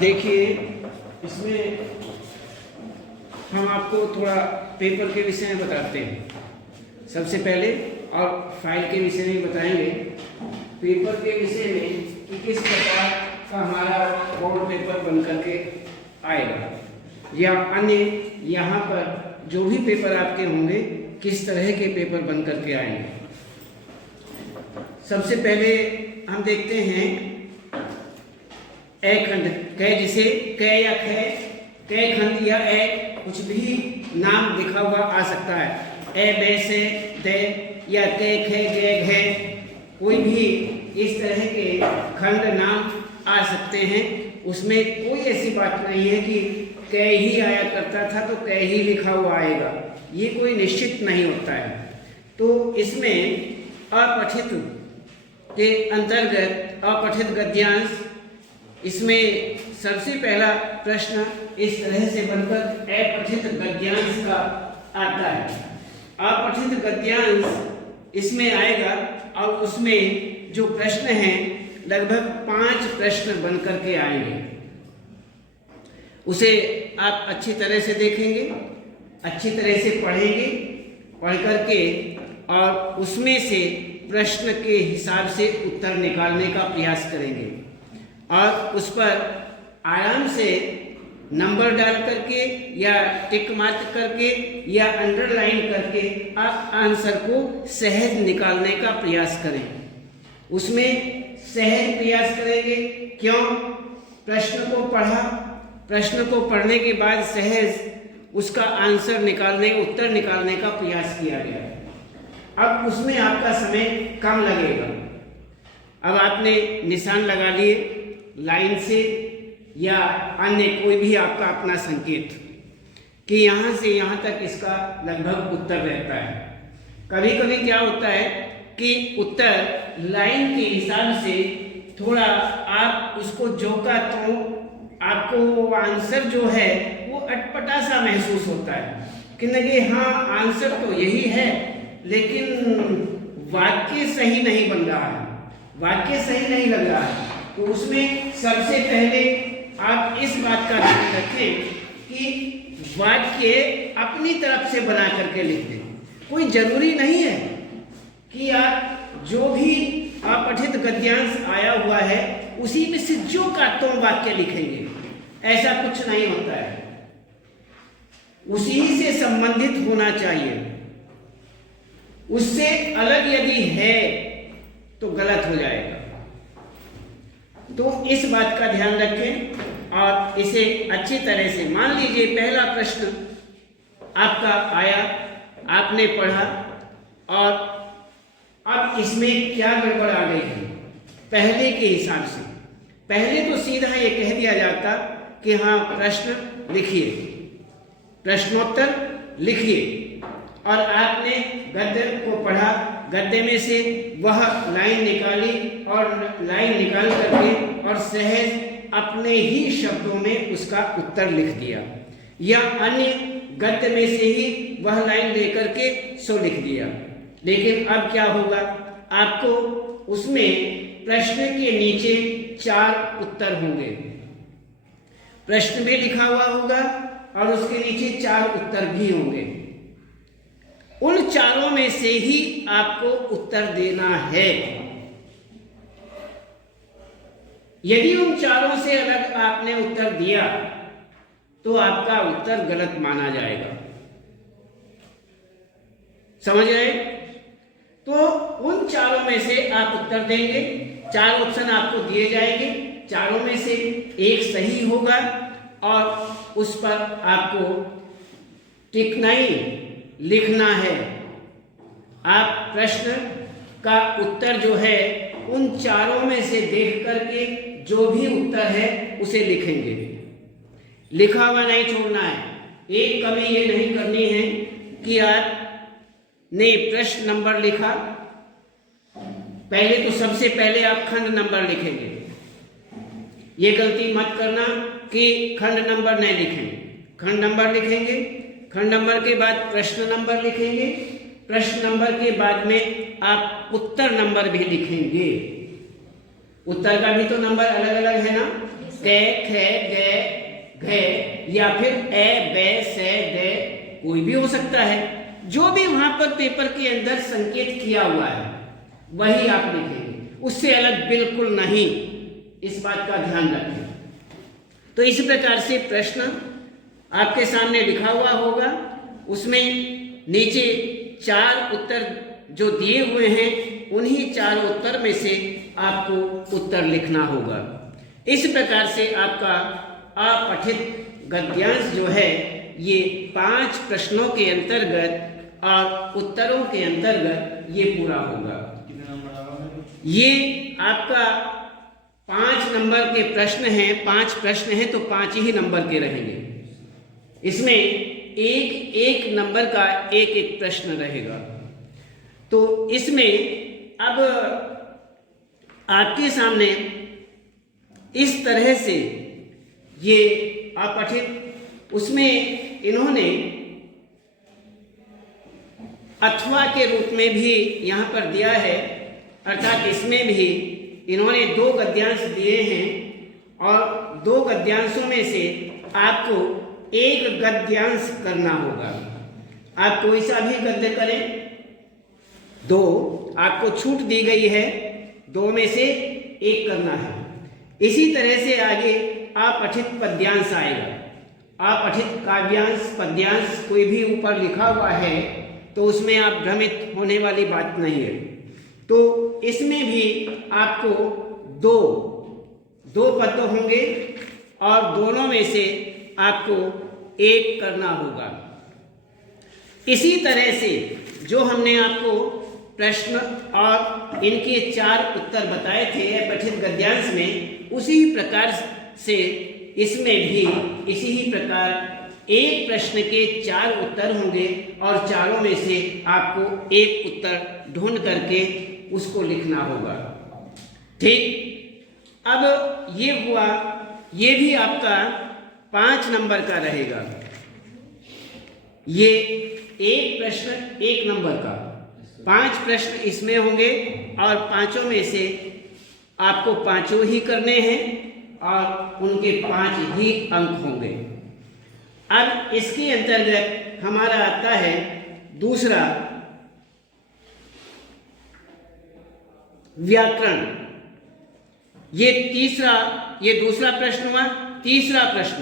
देखिए, इसमें हम आपको थोड़ा पेपर के विषय में बताते हैं सबसे पहले, और फाइल के विषय में बताएंगे। पेपर के विषय में कि किस प्रकार का हमारा बोर्ड पेपर बन करके आएगा, या अन्य यहाँ पर जो भी पेपर आपके होंगे किस तरह के पेपर बन करके आएंगे। सबसे पहले हम देखते हैं ए खंड, कै जिसे कै या खे, कै खंड या ए कुछ भी नाम लिखा हुआ आ सकता है। ए बे से दे या ते खे गे घे, कोई भी इस तरह के खंड नाम आ सकते हैं। उसमें कोई ऐसी बात नहीं है कि कै ही आया करता था तो कै ही लिखा हुआ आएगा, ये कोई निश्चित नहीं होता है। तो इसमें अपठित के अंतर्गत अपठित गद्यांश, इसमें सबसे पहला प्रश्न इस तरह से बनकर अपठित गद्यांश का आता है। अपठित गद्यांश इसमें आएगा और उसमें जो प्रश्न हैं लगभग 5 प्रश्न बन करके आएंगे। उसे आप अच्छी तरह से देखेंगे, अच्छी तरह से पढ़ेंगे, पढ़ करके और उसमें से प्रश्न के हिसाब से उत्तर निकालने का प्रयास करेंगे और उस पर आराम से नंबर डाल करके या टिक मार्क करके या अंडरलाइन करके आप आंसर को सहज निकालने का प्रयास करें। उसमें सहज प्रयास करेंगे। क्यों? प्रश्न को पढ़ा, प्रश्न को पढ़ने के बाद सहज उसका आंसर निकालने, उत्तर निकालने का प्रयास किया गया। अब उसमें आपका समय कम लगेगा। अब आपने निशान लगा लिए लाइन से या अन्य कोई भी आपका अपना संकेत कि यहाँ से यहाँ तक इसका लगभग उत्तर रहता है। कभी कभी क्या होता है कि उत्तर लाइन के हिसाब से थोड़ा आप उसको जोका तो आपको वो आंसर जो है वो अटपटा सा महसूस होता है कि नहीं, हाँ आंसर तो यही है लेकिन वाक्य सही नहीं बन रहा है, वाक्य सही नहीं लग रहा है। तो उसमें सबसे पहले आप इस बात का ध्यान रखें कि वाक्य अपनी तरफ से बना करके लिख दें। कोई जरूरी नहीं है कि आप जो भी अपठित गद्यांश आया हुआ है उसी में से जो का त्यों वाक्य लिखेंगे, ऐसा कुछ नहीं होता है। उसी से संबंधित होना चाहिए, उससे अलग यदि है तो गलत हो जाएगा। तो इस बात का ध्यान रखें और इसे अच्छी तरह से, मान लीजिए पहला प्रश्न आपका आया, आपने पढ़ा और अब इसमें क्या गड़बड़ आ गई है पहले के हिसाब से। पहले तो सीधा ये कह दिया जाता कि हाँ प्रश्न लिखिए, प्रश्नोत्तर लिखिए, और आपने गद्य को पढ़ा, गद्य में से वह लाइन निकाली और लाइन निकाल करके और सहज अपने ही शब्दों में उसका उत्तर लिख दिया, या अन्य गद्य में से ही वह लाइन लेकर के सो लिख दिया। लेकिन अब क्या होगा, आपको उसमें प्रश्न के नीचे 4 उत्तर होंगे। प्रश्न भी लिखा हुआ होगा और उसके नीचे 4 उत्तर भी होंगे। उन 4 में से ही आपको उत्तर देना है। यदि उन 4 से अलग आपने उत्तर दिया तो आपका उत्तर गलत माना जाएगा। समझ रहे? तो उन 4 में से आप उत्तर देंगे। 4 ऑप्शन आपको दिए जाएंगे, 4 में से एक सही होगा और उस पर आपको टिक नहीं लिखना है। आप प्रश्न का उत्तर जो है उन 4 में से देख करके जो भी उत्तर है उसे लिखेंगे, लिखा हुआ नहीं छोड़ना है। एक कमी ये नहीं करनी है कि आपने प्रश्न नंबर लिखा, पहले तो सबसे पहले आप खंड नंबर लिखेंगे। ये गलती मत करना कि खंड नंबर नहीं लिखेंगे, खंड नंबर लिखेंगे, खंड नंबर के बाद प्रश्न नंबर लिखेंगे, प्रश्न नंबर के बाद में आप उत्तर नंबर भी लिखेंगे। उत्तर का भी तो नंबर अलग अलग है ना, कै, खे, गे, घे या फिर ए, बे, से, दे, कोई भी हो सकता है। जो भी वहां पर पेपर के अंदर संकेत किया हुआ है वही आप लिखेंगे, उससे अलग बिल्कुल नहीं, इस बात का ध्यान रखें। तो इस प्रकार से प्रश्न आपके सामने लिखा हुआ होगा, उसमें नीचे 4 उत्तर जो दिए हुए हैं उन्हीं 4 उत्तर में से आपको उत्तर लिखना होगा। इस प्रकार से आपका अपठित गद्यांश जो है ये 5 प्रश्नों के अंतर्गत और उत्तरों के अंतर्गत ये पूरा होगा। ये आपका 5 नंबर के प्रश्न हैं, 5 प्रश्न हैं तो 5 ही नंबर के रहेंगे। इसमें एक नंबर का एक प्रश्न रहेगा। तो इसमें अब आपके सामने इस तरह से ये अपठित, उसमें इन्होंने अथवा के रूप में भी यहाँ पर दिया है, अर्थात इसमें भी इन्होंने 2 गद्यांश दिए हैं और 2 गद्यांशों में से आपको एक गद्यांश करना होगा। आप कोई सा भी गद्य करें, 2 आपको छूट दी गई है, 2 में से एक करना है। इसी तरह से आगे अपठित पद्यांश आएगा। अपठित काव्यांश, पद्यांश कोई भी ऊपर लिखा हुआ है तो उसमें आप भ्रमित होने वाली बात नहीं है। तो इसमें भी आपको दो पद होंगे और दोनों में से आपको एक करना होगा। इसी तरह से जो हमने आपको प्रश्न और इनके 4 उत्तर बताए थे अपठित गद्यांश में, उसी प्रकार से इसमें भी इसी ही प्रकार एक प्रश्न के 4 उत्तर होंगे और चारों में से आपको एक उत्तर ढूंढ करके उसको लिखना होगा। ठीक, अब ये हुआ, ये भी आपका 5 नंबर का रहेगा। ये एक प्रश्न 1 नंबर का, 5 प्रश्न इसमें होंगे और 5 में से आपको 5 ही करने हैं और उनके 5 ही अंक होंगे। अब इसके अंतर्गत हमारा आता है दूसरा व्याकरण। ये दूसरा प्रश्न हुआ। तीसरा प्रश्न,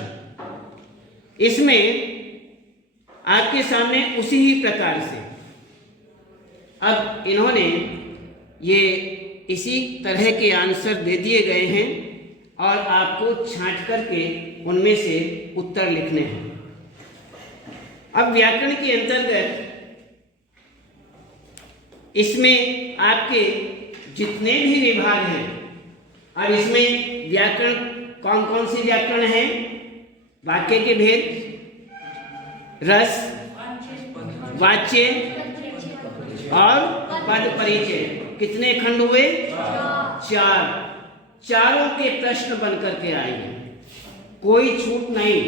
इसमें आपके सामने उसी ही प्रकार से अब इन्होंने ये इसी तरह के आंसर दे दिए गए हैं और आपको छांट करके उनमें से उत्तर लिखने हैं। अब व्याकरण के अंतर्गत इसमें आपके जितने भी विभाग हैं, अब इसमें व्याकरण कौन कौन से व्याकरण हैं? वाक्य के भेद, रस, वाच्य और पद परिचय। कितने खंड हुए? 4। चारों के प्रश्न बनकर के आएंगे, कोई छूट नहीं।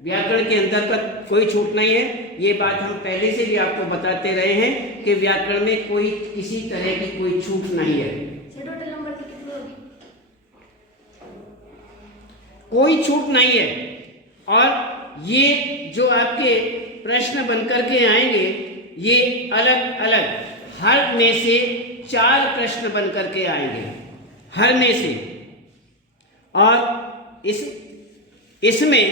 व्याकरण के अंतर्गत कोई छूट नहीं है। ये बात हम पहले से भी आपको बताते रहे हैं कि व्याकरण में कोई किसी तरह की कोई छूट नहीं है। टोटल नंबर कितने होगी? कोई छूट नहीं है। और ये जो आपके प्रश्न बनकर के आएंगे, ये अलग अलग हर में से 4 प्रश्न बनकर के आएंगे, हर में से। और इसमें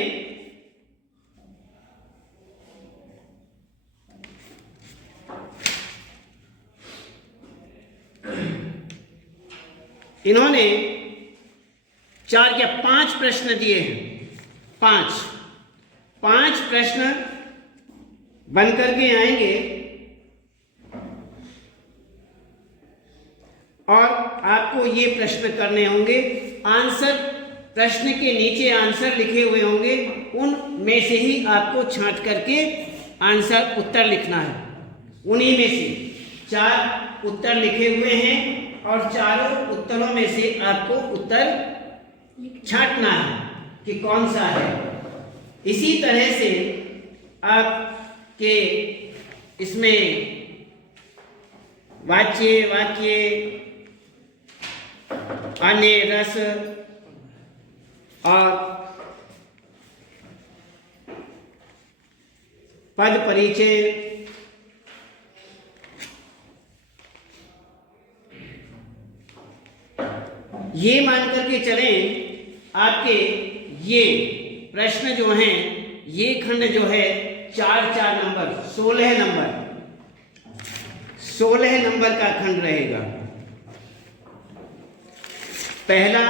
इन्होंने 4 क्या 5 प्रश्न दिए हैं। 5 प्रश्न बनकर के आएंगे और आपको ये प्रश्न करने होंगे। आंसर, प्रश्न के नीचे आंसर लिखे हुए होंगे, उन में से ही आपको छांट करके आंसर उत्तर लिखना है। उन्हीं में से 4 उत्तर लिखे हुए हैं और चारों उत्तरों में से आपको उत्तर छांटना है कि कौन सा है। इसी तरह से आपके इसमें वाच्य, अन्य, रस, और पद परिचय, ये मान करके चलें आपके ये प्रश्न जो हैं, ये खंड जो है 4 नंबर 16 नंबर का खंड रहेगा। पहला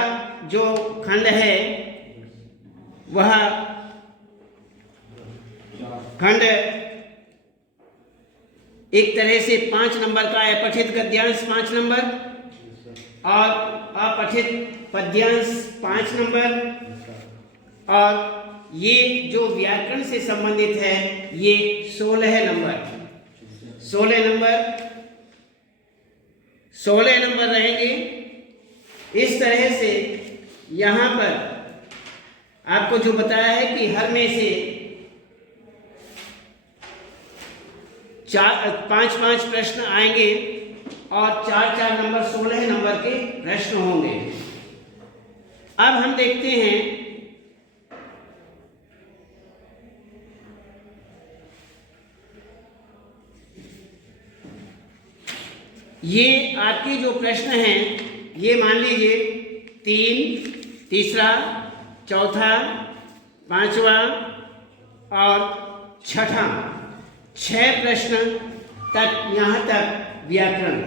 जो खंड है वह खंड एक तरह से 5 नंबर का है, पठित गद्यांश 5 नंबर और अपठित पद्यांश 5 नंबर, और ये जो व्याकरण से संबंधित है ये 16 नंबर रहेंगे। इस तरह से यहाँ पर आपको जो बताया है कि हर में से 5 प्रश्न आएंगे और 4 नंबर 16 नंबर के प्रश्न होंगे। अब हम देखते हैं ये आपके जो प्रश्न हैं, ये मान लीजिए 3, तीसरा, चौथा, 5वां और 6 प्रश्न तक, यहाँ तक व्याकरण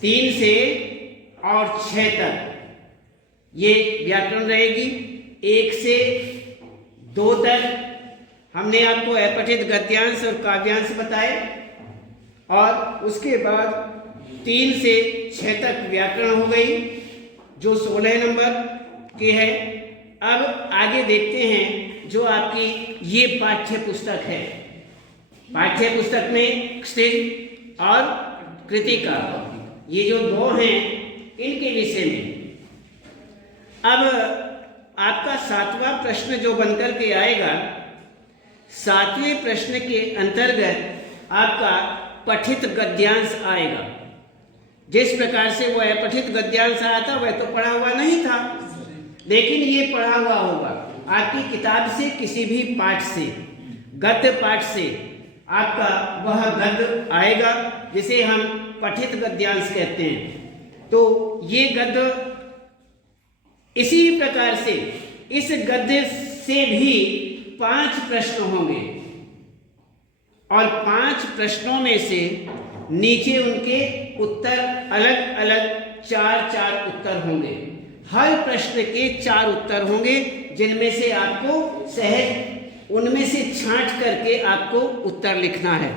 3 से और 6 तक ये व्याकरण रहेगी। 1 से 2 तक हमने आपको अपठित गद्यांश और काव्यांश बताए, और उसके बाद 3 से 6 तक व्याकरण हो गई जो 16 नंबर की है। अब आगे देखते हैं जो आपकी ये पाठ्य पुस्तक है। पाठ्य पुस्तक में स्थित और कृतिका, ये जो 2 हैं इनके विषय में। अब आपका 7वां प्रश्न जो बनकर के आएगा, 7वें प्रश्न के अंतर्गत आपका पठित गद्यांश आएगा। जिस प्रकार से वो अपठित गद्यांश आया था वह तो पढ़ा हुआ नहीं था, लेकिन ये पढ़ा हुआ होगा आपकी किताब से, किसी भी पाठ से, गद्य पाठ से आपका वह गद्य आएगा जिसे हम पठित गद्यांश कहते हैं। तो ये गद्य इसी प्रकार से इस गद्य से भी 5 प्रश्न होंगे, और 5 प्रश्नों में से नीचे उनके उत्तर अलग अलग 4 उत्तर होंगे। हर प्रश्न के 4 उत्तर होंगे, जिनमें से आपको सहज उनमें से छांट करके आपको उत्तर लिखना है।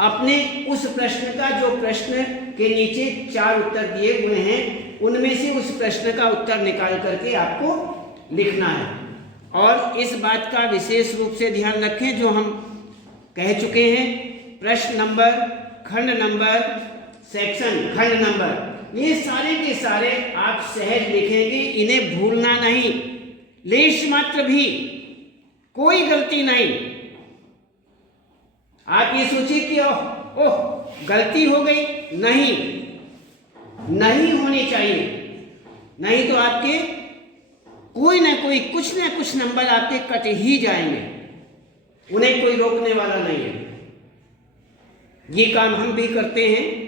अपने उस प्रश्न का, जो प्रश्न के नीचे 4 उत्तर दिए हुए हैं, उनमें से उस प्रश्न का उत्तर निकाल करके आपको लिखना है। और इस बात का विशेष रूप से ध्यान रखें, जो हम कह चुके हैं, प्रश्न नंबर, खंड नंबर, सेक्शन, खंड नंबर, ये सारे के सारे आप सहज लिखेंगे, इन्हें भूलना नहीं, लेश मात्र भी कोई गलती नहीं। आप ये सोचिए कि ओह गलती हो गई, नहीं होनी चाहिए, नहीं तो आपके कोई ना कोई, कुछ ना कुछ नंबर आपके कट ही जाएंगे, उन्हें कोई रोकने वाला नहीं है। ये काम हम भी करते हैं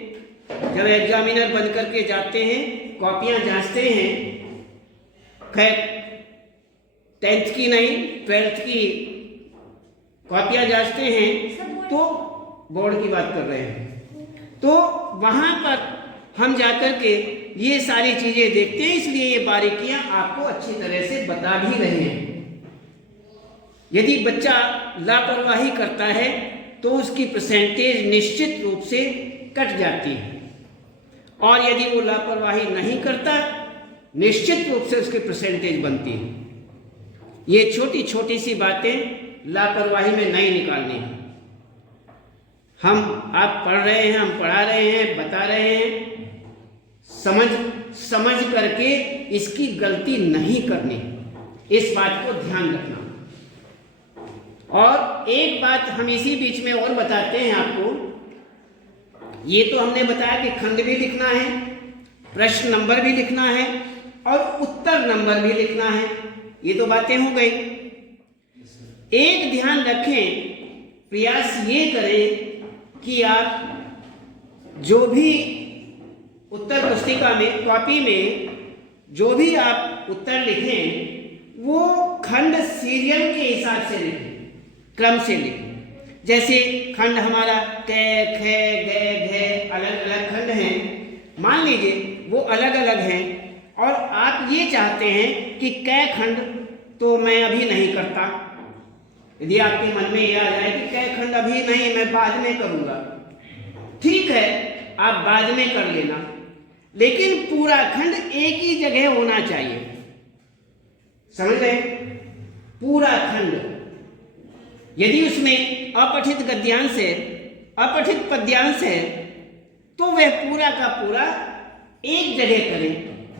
जब एग्जामिनर बन करके जाते हैं, कॉपियां जांचते हैं। खैर 10th की नहीं, 12th की कॉपियां जांचते हैं, तो बोर्ड की बात कर रहे हैं, तो वहां पर हम जाकर के ये सारी चीजें देखते हैं। इसलिए ये बारीकियां आपको अच्छी तरह से बता भी रहे हैं। यदि बच्चा लापरवाही करता है तो उसकी परसेंटेज निश्चित रूप से कट जाती है, और यदि वो लापरवाही नहीं करता, निश्चित रूप से उसकी परसेंटेज बनती है। ये छोटी छोटी सी बातें लापरवाही में नहीं निकालनी है। आप पढ़ रहे हैं, हम पढ़ा रहे हैं, बता रहे हैं, समझ करके इसकी गलती नहीं करनी, इस बात को ध्यान रखना। और एक बात हम इसी बीच में और बताते हैं आपको, ये तो हमने बताया कि खंड भी लिखना है, प्रश्न नंबर भी लिखना है, और उत्तर नंबर भी लिखना है। ये तो बातें हो गई। एक ध्यान रखें, प्रयास ये करें कि आप जो भी उत्तर पुस्तिका में, कॉपी में जो भी आप उत्तर लिखें वो खंड सीरियल के हिसाब से लिखें, क्रम से लिखें। जैसे खंड हमारा कै, खे, गे, घे अलग अलग खंड हैं, मान लीजिए वो अलग अलग हैं और आप ये चाहते हैं कि कै खंड तो मैं अभी नहीं करता। यदि आपके मन में यह आ जाए कि कै खंड अभी नहीं, मैं बाद में करूँगा, ठीक है, आप बाद में कर लेना, लेकिन पूरा खंड एक ही जगह होना चाहिए। समझ रहे? पूरा खंड यदि उसमें अपठित गद्यांश है, अपठित पद्यांश है, तो वह पूरा का पूरा एक जगह करें।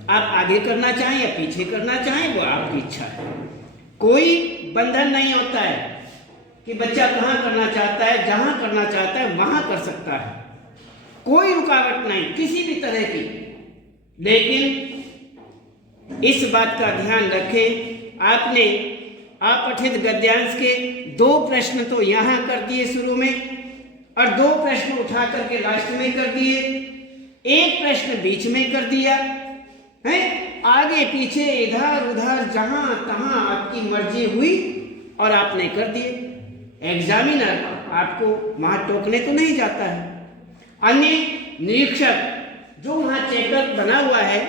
आप आगे करना चाहें या पीछे करना चाहें वो आपकी इच्छा है। कोई बंधन नहीं होता है कि बच्चा कहाँ करना चाहता है, जहाँ करना चाहता है वहाँ कर सकता है, कोई रुकावट नहीं किसी भी तरह की। लेकिन इस बात का ध्यान रखें, आपने अपठित गद्यांश के 2 प्रश्न तो यहाँ कर दिए शुरू में और 2 प्रश्न उठा करके लास्ट में कर दिए, 1 प्रश्न बीच में कर दिया है, आगे पीछे इधर उधर जहां तहां आपकी मर्जी हुई और आपने कर दिए। एग्जामिनर आपको वहां टोकने तो नहीं जाता है। अन्य निरीक्षक जो वहां चेकर बना हुआ है,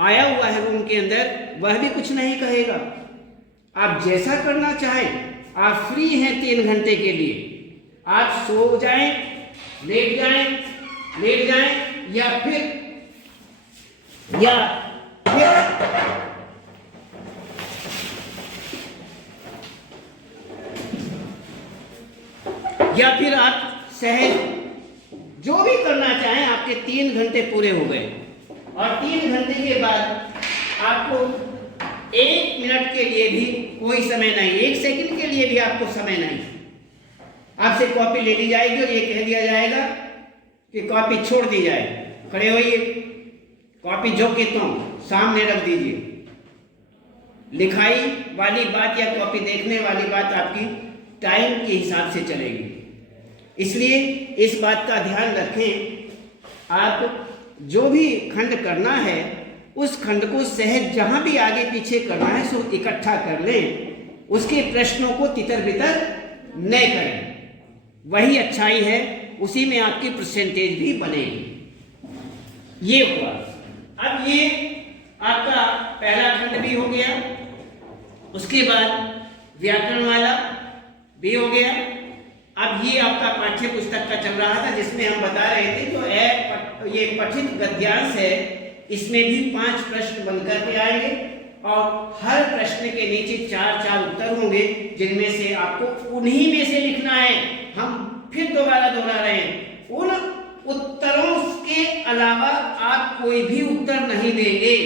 आया हुआ है रूम के अंदर, वह भी कुछ नहीं कहेगा। आप जैसा करना चाहें, आप फ्री हैं 3 घंटे के लिए। आप सो जाएं, लेट जाएं या फिर आप सहज जो भी करना चाहें। आपके 3 घंटे पूरे हो गए और 3 घंटे के बाद आपको 1 मिनट के लिए भी कोई समय नहीं, 1 सेकंड के लिए भी आपको समय नहीं। आपसे कॉपी ले ली जाएगी और ये कह दिया जाएगा कि कॉपी छोड़ दी जाए, खड़े होइए, कॉपी जो के तो सामने रख दीजिए। लिखाई वाली बात या कॉपी देखने वाली बात आपकी टाइम के हिसाब से चलेगी। इसलिए इस बात का ध्यान रखें, आप जो भी खंड करना है उस खंड को सहज जहां भी आगे पीछे करना है सो इकट्ठा कर लें, उसके प्रश्नों को तितर बितर न करें, वही अच्छाई है, उसी में आपकी परसेंटेज भी बनेगी। ये हुआ। अब ये आपका पहला खंड भी हो गया, उसके बाद व्याकरण वाला भी हो गया। अब ये आपका पाठ्य पुस्तक का चल रहा था जिसमें हम बता रहे थे जो ये पठित गद्यांश है, इसमें भी 5 प्रश्न बनकर के आएंगे और हर प्रश्न के नीचे 4-4 उत्तर होंगे, जिनमें से आपको उन्हीं में से लिखना है। हम फिर दोबारा दोहरा रहे हैं, उन उत्तरों के अलावा आप कोई भी उत्तर नहीं देंगे।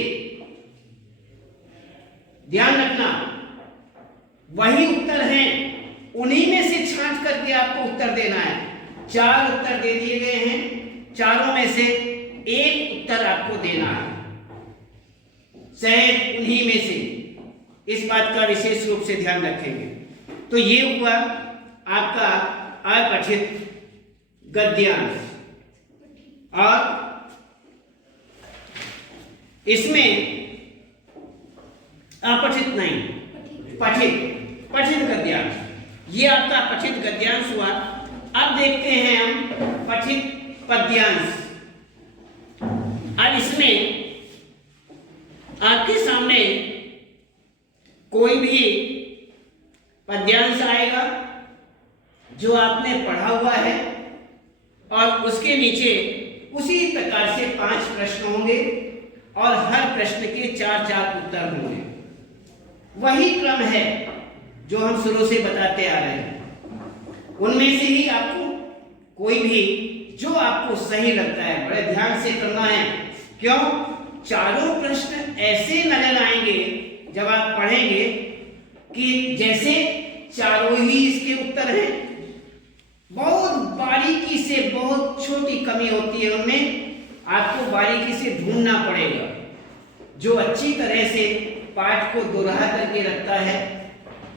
ध्यान रखना, वही उत्तर हैं, उन्हीं में से छांट करके आपको उत्तर देना है। 4 उत्तर दे दिए गए हैं, चारों में से 1 उत्तर आपको देना है, सहज उन्हीं में से। इस बात का विशेष रूप से ध्यान रखेंगे। तो ये हुआ आपका अपठित गद्यांश। और इसमें अपठित नहीं, पठित गद्यांश, ये आपका पठित गद्यांश हुआ। अब देखते हैं हम पठित पद्यांश। अब इसमें आपके सामने कोई भी पद्यांश आएगा जो आपने पढ़ा हुआ है और उसके नीचे उसी प्रकार से 5 प्रश्न होंगे और हर प्रश्न के 4-4 उत्तर होंगे। वही क्रम है जो हम शुरू से बताते आ रहे हैं। उनमें से ही आपको कोई भी जो आपको सही लगता है बड़े ध्यान से करना है। क्यों? चारों प्रश्न ऐसे नजर आएंगे जब आप पढ़ेंगे कि जैसे चारों ही इसके उत्तर हैं। बहुत बारीकी से, बहुत छोटी कमी होती है उनमें, आपको बारीकी से ढूंढना पड़ेगा। जो अच्छी तरह से पाठ को दोहरा करके रखता है,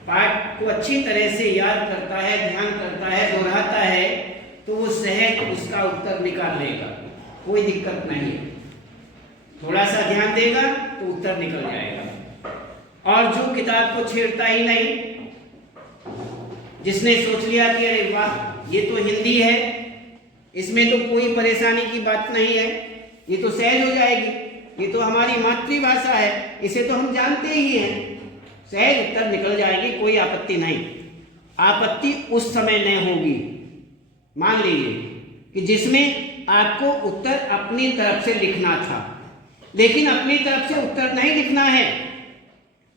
पाठ को अच्छी तरह से याद करता है, ध्यान करता है, दोहराता है, तो वो सहज उसका उत्तर निकाल लेगा, कोई दिक्कत नहीं है। थोड़ा सा ध्यान देगा तो उत्तर निकल जाएगा। और जो किताब को छेड़ता ही नहीं, जिसने सोच लिया कि अरे वाह ये तो हिंदी है, इसमें तो कोई परेशानी की बात नहीं है, ये तो सहज हो जाएगी, ये तो हमारी मातृभाषा है, इसे तो हम जानते ही हैं, सहज उत्तर निकल जाएगी, कोई आपत्ति नहीं। आपत्ति उस समय नहीं होगी, मान लीजिए कि जिसमें आपको उत्तर अपनी तरफ से लिखना था, लेकिन अपनी तरफ से उत्तर नहीं लिखना है,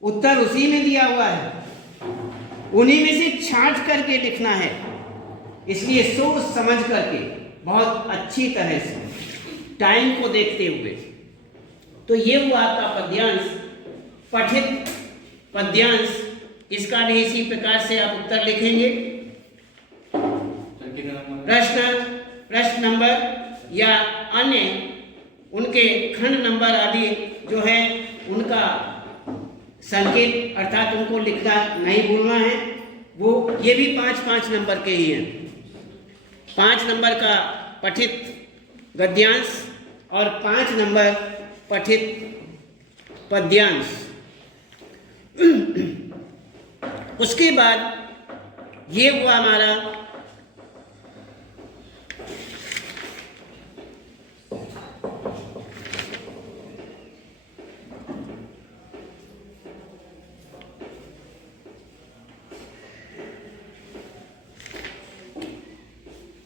उत्तर उसी में दिया हुआ है, उन्हीं में से छांट करके लिखना है। इसलिए सोच समझ करके बहुत अच्छी तरह से टाइम को देखते हुए, तो ये हुआ आपका पद्यांश, पठित पद्यांश। इसका भी इसी प्रकार से आप उत्तर लिखेंगे। प्रश्न नंबर या अन्य उनके खंड नंबर आदि जो है उनका संकेत अर्थात उनको लिखना नहीं भूलना है। वो ये भी 5-5 नंबर के ही हैं। 5 नंबर का पठित गद्यांश और 5 नंबर पठित पद्यांश। उसके बाद ये हुआ हमारा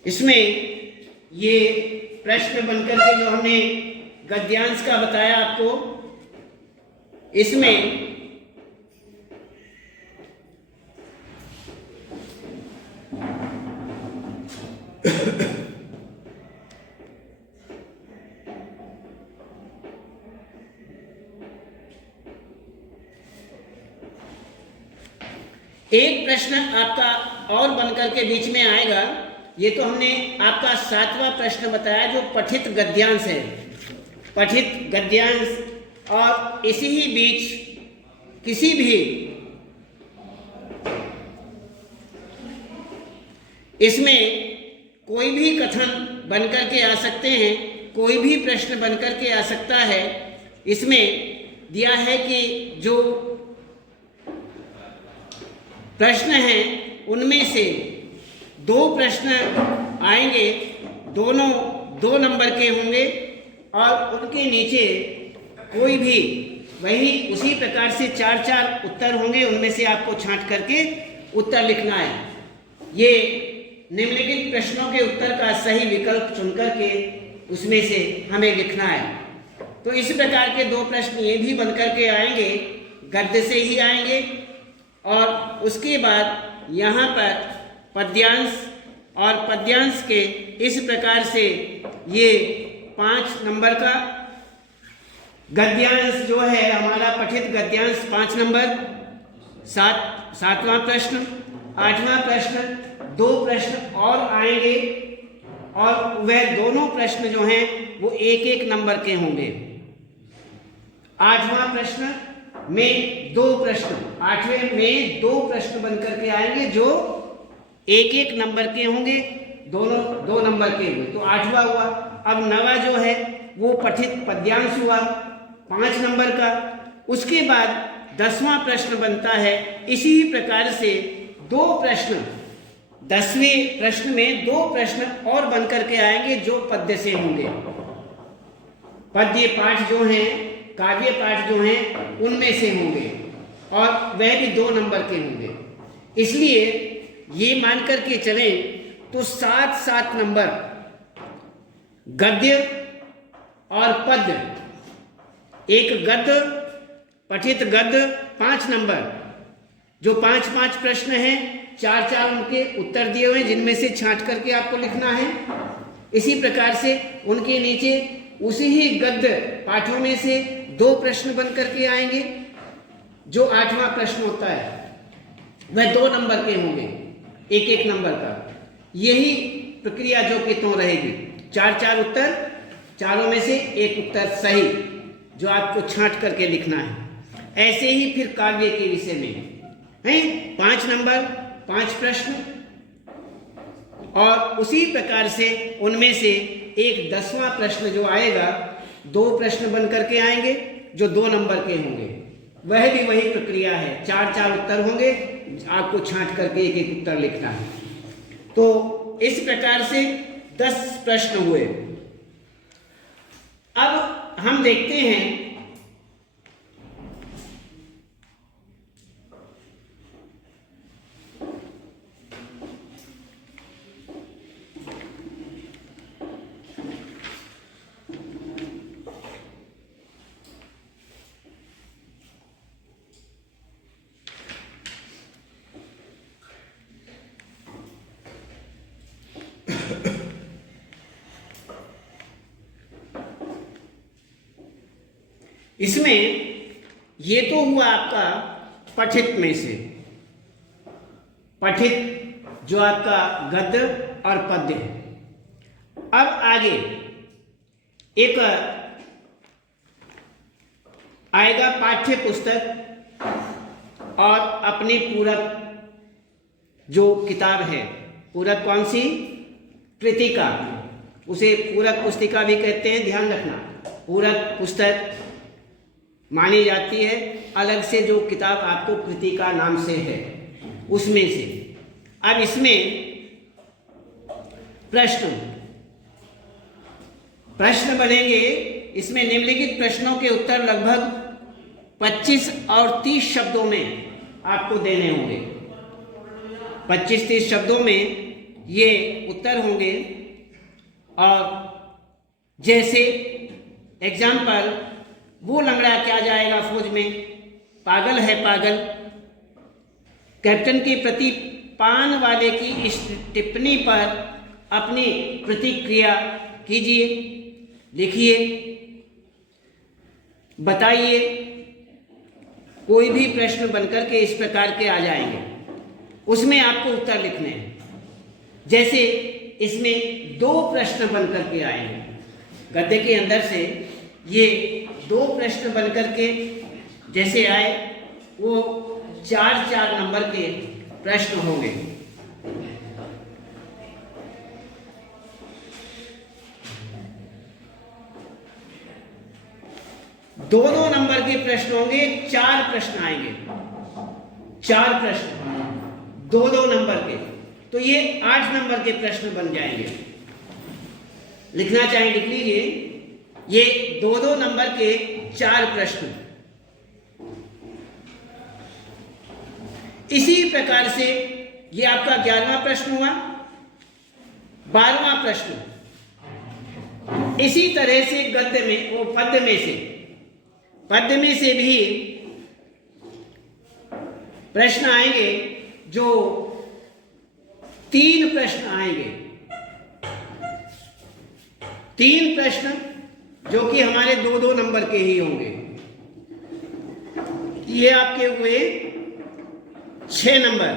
इसमें ये प्रश्न बनकर के जो हमने गद्यांश का बताया आपको, इसमें एक प्रश्न आपका और बनकर के बीच में आएगा। ये तो हमने आपका 7वां प्रश्न बताया जो पठित गद्यांश है, पठित गद्यांश। और इसी ही बीच किसी भी इसमें कोई भी कथन बनकर के आ सकते हैं, कोई भी प्रश्न बनकर के आ सकता है। इसमें दिया है कि जो प्रश्न हैं उनमें से 2 प्रश्न आएंगे, दोनों 2 नंबर के होंगे और उनके नीचे कोई भी वही उसी प्रकार से 4-4 उत्तर होंगे, उनमें से आपको छांट करके उत्तर लिखना है। ये निम्नलिखित प्रश्नों के उत्तर का सही विकल्प चुनकर के उसमें से हमें लिखना है। तो इस प्रकार के 2 प्रश्न ये भी बनकर के आएंगे, गद्य से ही आएंगे। और उसके बाद यहाँ पर पद्यांश और पद्यांश के इस प्रकार से ये 5 नंबर का गद्यांश जो है हमारा पठित गद्यांश 5 नंबर, 7वां प्रश्न, 8वां प्रश्न, 2 प्रश्न और आएंगे और वह दोनों प्रश्न जो हैं वो 1-1 नंबर के होंगे। 8वां प्रश्न में 2 प्रश्न, 8वें में 2 प्रश्न बनकर के आएंगे जो 1-1 नंबर के होंगे, दोनों 2 नंबर के हुए, तो 8वां हुआ। अब 9वां जो है वो पठित पद्यांश हुआ 5 नंबर का। उसके बाद 10वां प्रश्न बनता है इसी प्रकार से 2 प्रश्न, 10वें प्रश्न में 2 प्रश्न और बनकर के आएंगे जो पद्य से होंगे। पद्य पाठ जो हैं, काव्य पाठ जो हैं उनमें से होंगे और वह भी 2 नंबर के होंगे। इसलिए ये मान करके चलें तो 7-7 नंबर गद्य और पद्य, एक गद्य पठित गद्य 5 नंबर, जो 5-5 प्रश्न हैं, 4-4 उनके उत्तर दिए हुए जिनमें से छांट करके आपको लिखना है। इसी प्रकार से उनके नीचे उसी ही गद्य पाठों में से 2 प्रश्न बन करके आएंगे, जो 8वां प्रश्न होता है वह 2 नंबर के होंगे, 1-1 नंबर का। यही प्रक्रिया जो कि तो रहेगी, 4-4 उत्तर, चारों में से 1 उत्तर सही। जो आपको छांट करके लिखना है। ऐसे ही फिर काव्य के विषय में है 5 नंबर 5 प्रश्न, और उसी प्रकार से उनमें से एक 10वां प्रश्न जो आएगा 2 प्रश्न बन करके आएंगे जो 2 नंबर के होंगे। वह भी वही प्रक्रिया है, 4 उत्तर होंगे, आपको छांट करके एक एक उत्तर लिखना है। तो इस प्रकार से 10 प्रश्न हुए। अब हम देखते हैं इसमें ये तो हुआ आपका पठित में से, पठित जो आपका गद्य और पद्य है। अब आगे एक आएगा पाठ्य पुस्तक और अपनी पूरक जो किताब है, पूरक कौन सी? कृतिका, उसे पूरक पुस्तिका भी कहते हैं, ध्यान रखना। पूरक पुस्तक मानी जाती है, अलग से जो किताब आपको कृतिका नाम से है उसमें से। अब इसमें प्रश्न बनेंगे। इसमें निम्नलिखित प्रश्नों के उत्तर लगभग 25 और 30 शब्दों में आपको देने होंगे। 25-30 शब्दों में ये उत्तर होंगे। और जैसे एग्जाम्पल, वो लंगड़ा क्या जाएगा फौज में? पागल है पागल। कैप्टन के प्रति पान वाले की इस टिप्पणी पर अपनी प्रतिक्रिया कीजिए, लिखिए, बताइए। कोई भी प्रश्न बनकर के इस प्रकार के आ जाएंगे, उसमें आपको उत्तर लिखने हैं। जैसे इसमें 2 प्रश्न बनकर के आएंगे, गद्य के अंदर से ये 2 प्रश्न बनकर के जैसे आए, वो 4 नंबर के प्रश्न होंगे। दो नंबर के प्रश्न होंगे, 4 प्रश्न आएंगे, 4 प्रश्न 2 नंबर के, तो ये 8 नंबर के प्रश्न बन जाएंगे। लिखना चाहें लिख लीजिए, ये 2 नंबर के 4 प्रश्न। इसी प्रकार से ये आपका 11वां प्रश्न हुआ, 12वां प्रश्न। इसी तरह से गद्य में, वो पद्य में से भी प्रश्न आएंगे, जो 3 प्रश्न आएंगे। 3 प्रश्न जो कि हमारे 2 नंबर के ही होंगे। ये आपके हुए 6 नंबर।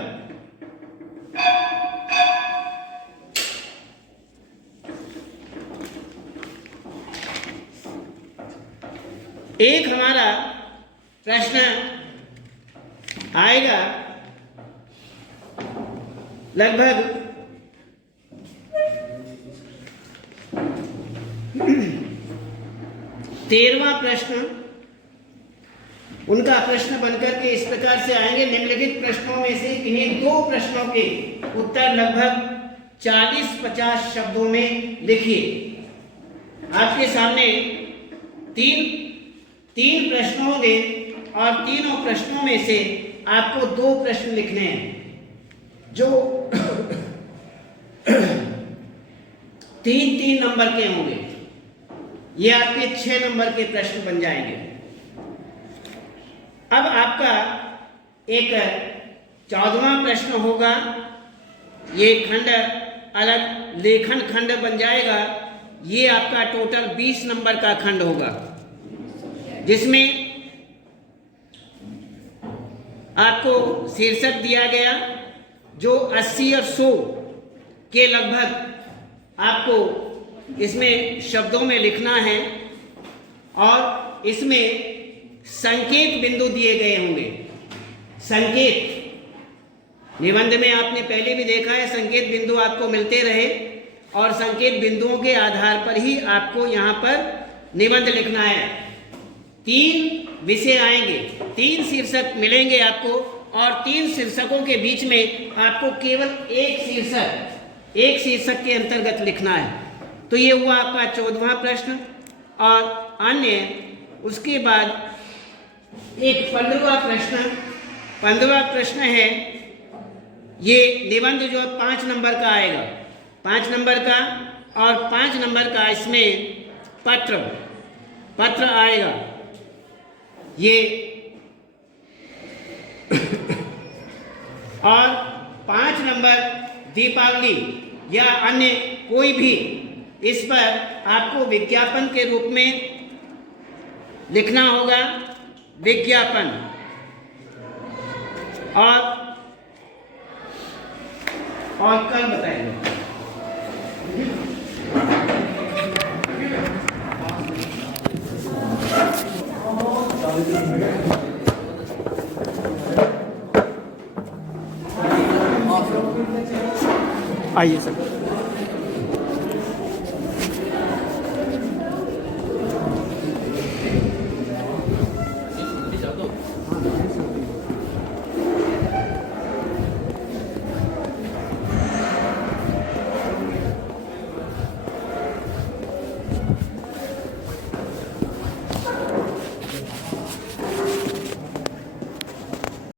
एक हमारा प्रश्न आएगा लगभग 13वां प्रश्न। उनका प्रश्न बनकर के इस प्रकार से आएंगे, निम्नलिखित प्रश्नों में से इन्हीं 2 प्रश्नों के उत्तर लगभग 40-50 शब्दों में लिखिए। आपके सामने 3 प्रश्न होंगे और तीनों प्रश्नों में से आपको 2 प्रश्न लिखने हैं, जो 3 नंबर के होंगे। ये आपके 6 नंबर के प्रश्न बन जाएंगे। अब आपका एक 14वां प्रश्न होगा, ये खंड अलग लेखन खंड बन जाएगा। ये आपका टोटल 20 नंबर का खंड होगा, जिसमें आपको शीर्षक दिया गया, जो 80 और 100 के लगभग आपको इसमें शब्दों में लिखना है। और इसमें संकेत बिंदु दिए गए होंगे। संकेत निबंध में आपने पहले भी देखा है, संकेत बिंदु आपको मिलते रहे और संकेत बिंदुओं के आधार पर ही आपको यहाँ पर निबंध लिखना है। 3 विषय आएंगे, 3 शीर्षक मिलेंगे आपको और 3 शीर्षकों के बीच में आपको केवल एक शीर्षक के अंतर्गत लिखना है। तो ये हुआ आपका 14वां प्रश्न। और अन्य उसके बाद एक 15वां प्रश्न है। ये निबंध जो 5 नंबर का आएगा, 5 नंबर का, और 5 नंबर का इसमें पत्र आएगा। ये और 5 नंबर दीपावली या अन्य कोई भी, इस पर आपको विज्ञापन के रूप में लिखना होगा, विज्ञापन। और कल बताएंगे। आइए सर।